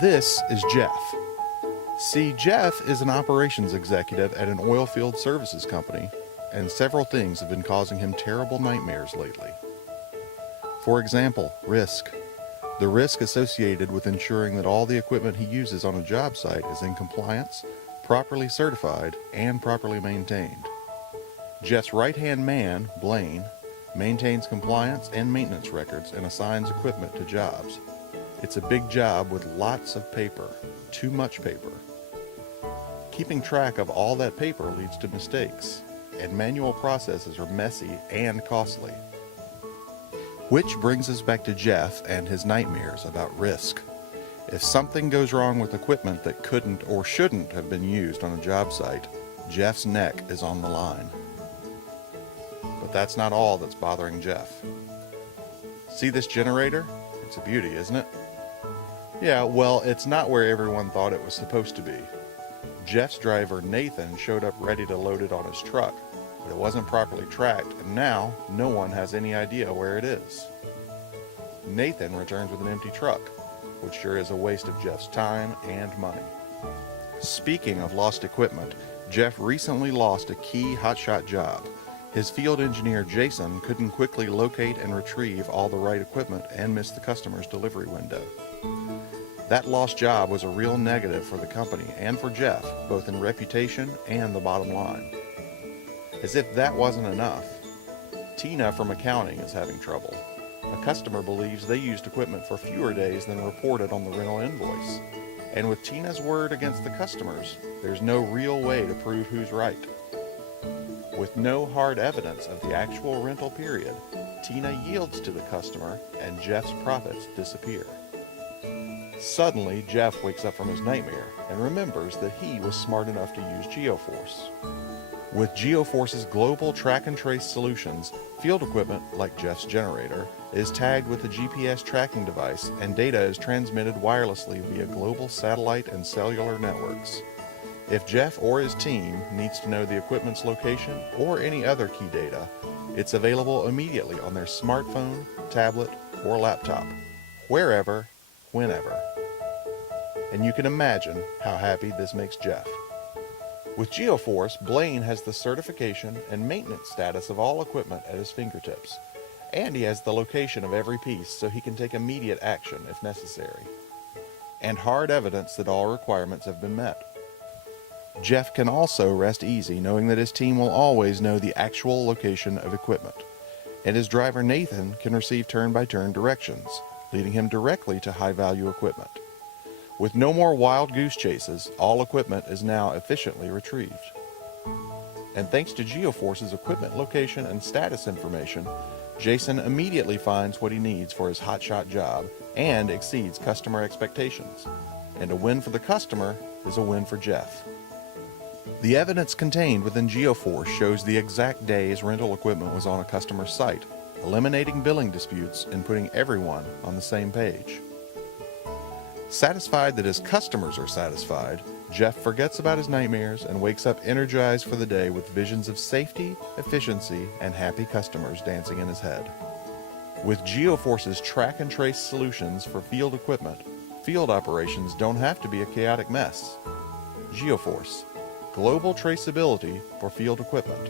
This is Jeff. See, Jeff is an operations executive at an oil field services company, and several things have been causing him terrible nightmares lately. For example, risk. The risk associated with ensuring that all the equipment he uses on a job site is in compliance, properly certified, and properly maintained. Jeff's right-hand man, Blaine, maintains compliance and maintenance records and assigns equipment to jobs. It's a big job with lots of paper, too much paper. Keeping track of all that paper leads to mistakes, and manual processes are messy and costly. Which brings us back to Jeff and his nightmares about risk. If something goes wrong with equipment that couldn't or shouldn't have been used on a job site, Jeff's neck is on the line. But that's not all that's bothering Jeff. See this generator? It's a beauty, isn't it? Yeah, well, it's not where everyone thought it was supposed to be. Jeff's driver, Nathan, showed up ready to load it on his truck, but it wasn't properly tracked, and now no one has any idea where it is. Nathan returns with an empty truck, which sure is a waste of Jeff's time and money. Speaking of lost equipment, Jeff recently lost a key hotshot job. His field engineer, Jason, couldn't quickly locate and retrieve all the right equipment and missed the customer's delivery window. That lost job was a real negative for the company and for Jeff, both in reputation and the bottom line. As if that wasn't enough, Tina from accounting is having trouble. A customer believes they used equipment for fewer days than reported on the rental invoice. And with Tina's word against the customers, there's no real way to prove who's right. With no hard evidence of the actual rental period, Tina yields to the customer and Jeff's profits disappear. Suddenly, Jeff wakes up from his nightmare and remembers that he was smart enough to use Geoforce. With Geoforce's global track and trace solutions, field equipment, like Jeff's generator, is tagged with a GPS tracking device and data is transmitted wirelessly via global satellite and cellular networks. If Jeff or his team needs to know the equipment's location or any other key data, it's available immediately on their smartphone, tablet, or laptop, wherever, whenever. And you can imagine how happy this makes Jeff. With Geoforce, Blaine has the certification and maintenance status of all equipment at his fingertips, and he has the location of every piece so he can take immediate action if necessary, and hard evidence that all requirements have been met. Jeff can also rest easy knowing that his team will always know the actual location of equipment, and his driver Nathan can receive turn-by-turn directions, leading him directly to high-value equipment. With no more wild goose chases, all equipment is now efficiently retrieved. And thanks to Geoforce's equipment location and status information, Jason immediately finds what he needs for his hotshot job and exceeds customer expectations. And a win for the customer is a win for Jeff. The evidence contained within Geoforce shows the exact days rental equipment was on a customer's site, eliminating billing disputes and putting everyone on the same page. Satisfied that his customers are satisfied, Jeff forgets about his nightmares and wakes up energized for the day with visions of safety, efficiency, and happy customers dancing in his head. With Geoforce's track and trace solutions for field equipment, field operations don't have to be a chaotic mess. Geoforce, global traceability for field equipment.